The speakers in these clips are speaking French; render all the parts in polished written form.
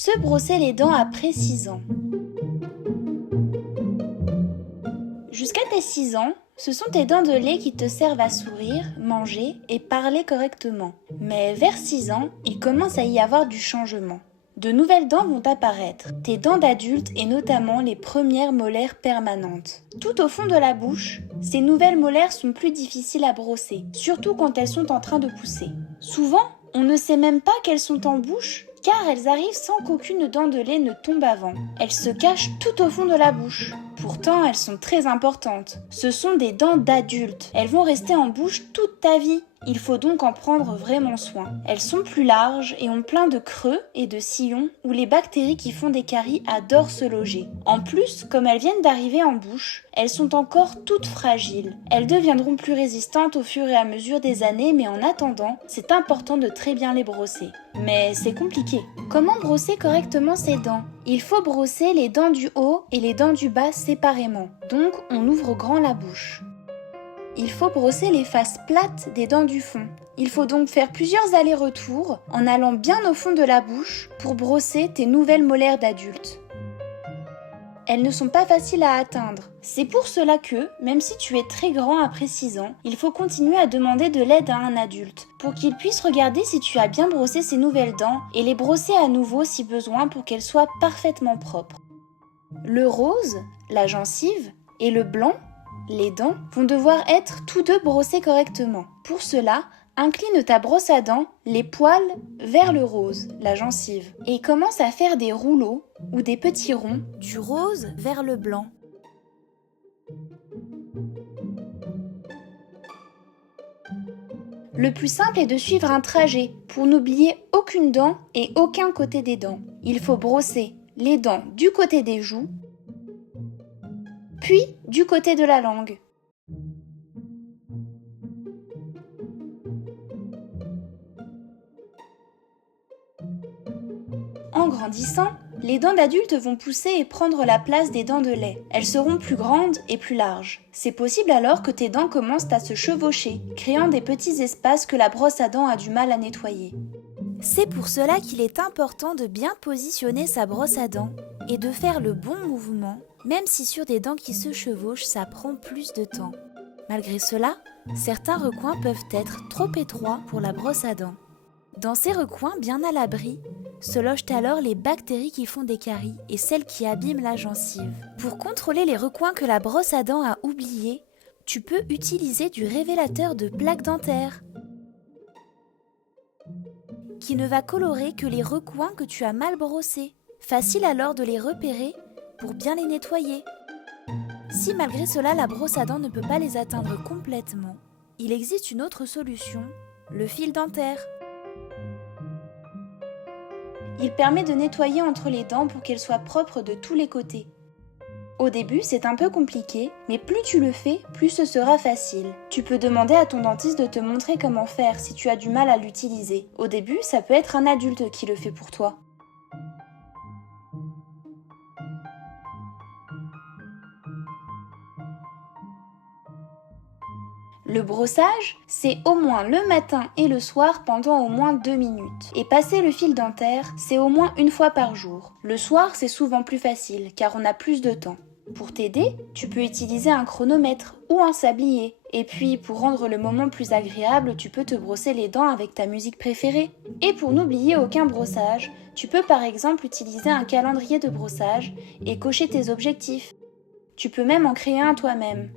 Se brosser les dents après 6 ans. Jusqu'à tes 6 ans, ce sont tes dents de lait qui te servent à sourire, manger et parler correctement. Mais vers 6 ans, il commence à y avoir du changement. De nouvelles dents vont apparaître, tes dents d'adulte et notamment les premières molaires permanentes. Tout au fond de la bouche, ces nouvelles molaires sont plus difficiles à brosser, surtout quand elles sont en train de pousser. Souvent, on ne sait même pas qu'elles sont en bouche, car elles arrivent sans qu'aucune dent de lait ne tombe avant. Elles se cachent tout au fond de la bouche. Pourtant, elles sont très importantes. Ce sont des dents d'adulte. Elles vont rester en bouche toute ta vie. Il faut donc en prendre vraiment soin. Elles sont plus larges et ont plein de creux et de sillons où les bactéries qui font des caries adorent se loger. En plus, comme elles viennent d'arriver en bouche, elles sont encore toutes fragiles. Elles deviendront plus résistantes au fur et à mesure des années, mais en attendant, c'est important de très bien les brosser. Mais c'est compliqué. Comment brosser correctement ses dents ? Il faut brosser les dents du haut et les dents du bas séparément. Donc, on ouvre grand la bouche. Il faut brosser les faces plates des dents du fond. Il faut donc faire plusieurs allers-retours en allant bien au fond de la bouche pour brosser tes nouvelles molaires d'adulte. Elles ne sont pas faciles à atteindre. C'est pour cela que, même si tu es très grand après 6 ans, il faut continuer à demander de l'aide à un adulte pour qu'il puisse regarder si tu as bien brossé ces nouvelles dents et les brosser à nouveau si besoin pour qu'elles soient parfaitement propres. Le rose, la gencive, et le blanc, les dents, vont devoir être tous deux brossés correctement. Pour cela, incline ta brosse à dents, les poils, vers le rose, la gencive, et commence à faire des rouleaux ou des petits ronds du rose vers le blanc. Le plus simple est de suivre un trajet pour n'oublier aucune dent et aucun côté des dents. Il faut brosser les dents du côté des joues, puis du côté de la langue. En grandissant, les dents d'adulte vont pousser et prendre la place des dents de lait. Elles seront plus grandes et plus larges. C'est possible alors que tes dents commencent à se chevaucher, créant des petits espaces que la brosse à dents a du mal à nettoyer. C'est pour cela qu'il est important de bien positionner sa brosse à dents et de faire le bon mouvement, même si sur des dents qui se chevauchent, ça prend plus de temps. Malgré cela, certains recoins peuvent être trop étroits pour la brosse à dents. Dans ces recoins bien à l'abri, se logent alors les bactéries qui font des caries et celles qui abîment la gencive. Pour contrôler les recoins que la brosse à dents a oubliés, tu peux utiliser du révélateur de plaques dentaires qui ne va colorer que les recoins que tu as mal brossés. Facile alors de les repérer pour bien les nettoyer. Si malgré cela la brosse à dents ne peut pas les atteindre complètement, il existe une autre solution, le fil dentaire. Il permet de nettoyer entre les dents pour qu'elles soient propres de tous les côtés. Au début, c'est un peu compliqué, mais plus tu le fais, plus ce sera facile. Tu peux demander à ton dentiste de te montrer comment faire si tu as du mal à l'utiliser. Au début, ça peut être un adulte qui le fait pour toi. Le brossage, c'est au moins le matin et le soir pendant au moins 2 minutes. Et passer le fil dentaire, c'est au moins une fois par jour. Le soir, c'est souvent plus facile, car on a plus de temps. Pour t'aider, tu peux utiliser un chronomètre ou un sablier. Et puis, pour rendre le moment plus agréable, tu peux te brosser les dents avec ta musique préférée. Et pour n'oublier aucun brossage, tu peux par exemple utiliser un calendrier de brossage et cocher tes objectifs. Tu peux même en créer un toi-même.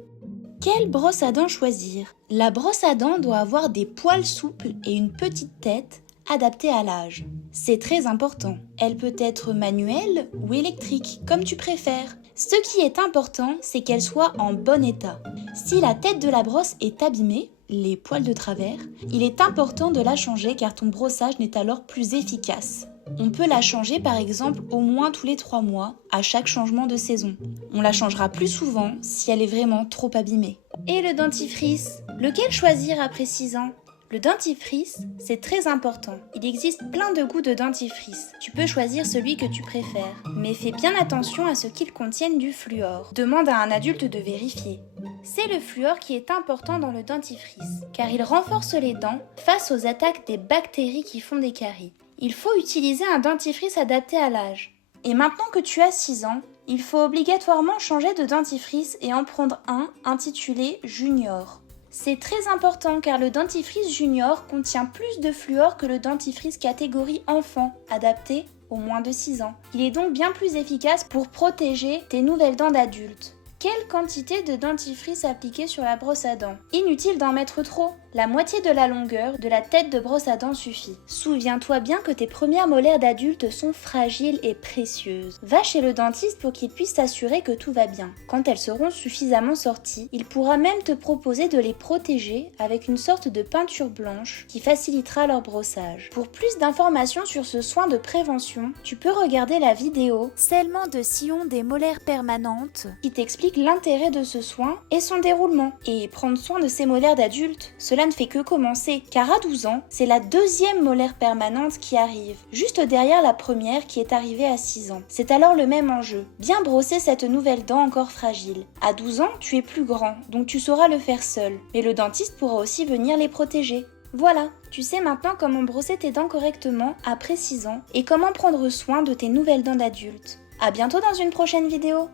Quelle brosse à dents choisir ? La brosse à dents doit avoir des poils souples et une petite tête adaptée à l'âge. C'est très important. Elle peut être manuelle ou électrique, comme tu préfères. Ce qui est important, c'est qu'elle soit en bon état. Si la tête de la brosse est abîmée, les poils de travers, il est important de la changer car ton brossage n'est alors plus efficace. On peut la changer par exemple au moins tous les 3 mois, à chaque changement de saison. On la changera plus souvent si elle est vraiment trop abîmée. Et le dentifrice, lequel choisir après 6 ans ? Le dentifrice, c'est très important. Il existe plein de goûts de dentifrice. Tu peux choisir celui que tu préfères. Mais fais bien attention à ce qu'il contienne du fluor. Demande à un adulte de vérifier. C'est le fluor qui est important dans le dentifrice, car il renforce les dents face aux attaques des bactéries qui font des caries. il faut utiliser un dentifrice adapté à l'âge. Et maintenant que tu as 6 ans, il faut obligatoirement changer de dentifrice et en prendre un intitulé Junior. C'est très important car le dentifrice Junior contient plus de fluor que le dentifrice catégorie enfant, adapté aux moins de 6 ans. Il est donc bien plus efficace pour protéger tes nouvelles dents d'adulte. Quelle quantité de dentifrice appliquer sur la brosse à dents? Inutile d'en mettre trop. La moitié de la longueur de la tête de brosse à dents suffit. Souviens-toi bien que tes premières molaires d'adulte sont fragiles et précieuses. Va chez le dentiste pour qu'il puisse s'assurer que tout va bien. Quand elles seront suffisamment sorties, il pourra même te proposer de les protéger avec une sorte de peinture blanche qui facilitera leur brossage. Pour plus d'informations sur ce soin de prévention, tu peux regarder la vidéo Scellement de sillon des molaires permanentes qui t'explique l'intérêt de ce soin et son déroulement. Et prendre soin de ses molaires d'adulte, cela ne fait que commencer, car à 12 ans, c'est la deuxième molaire permanente qui arrive, juste derrière la première qui est arrivée à 6 ans. C'est alors le même enjeu, bien brosser cette nouvelle dent encore fragile. À 12 ans, tu es plus grand, donc tu sauras le faire seul, mais le dentiste pourra aussi venir les protéger. Voilà, tu sais maintenant comment brosser tes dents correctement après 6 ans et comment prendre soin de tes nouvelles dents d'adulte. À bientôt dans une prochaine vidéo.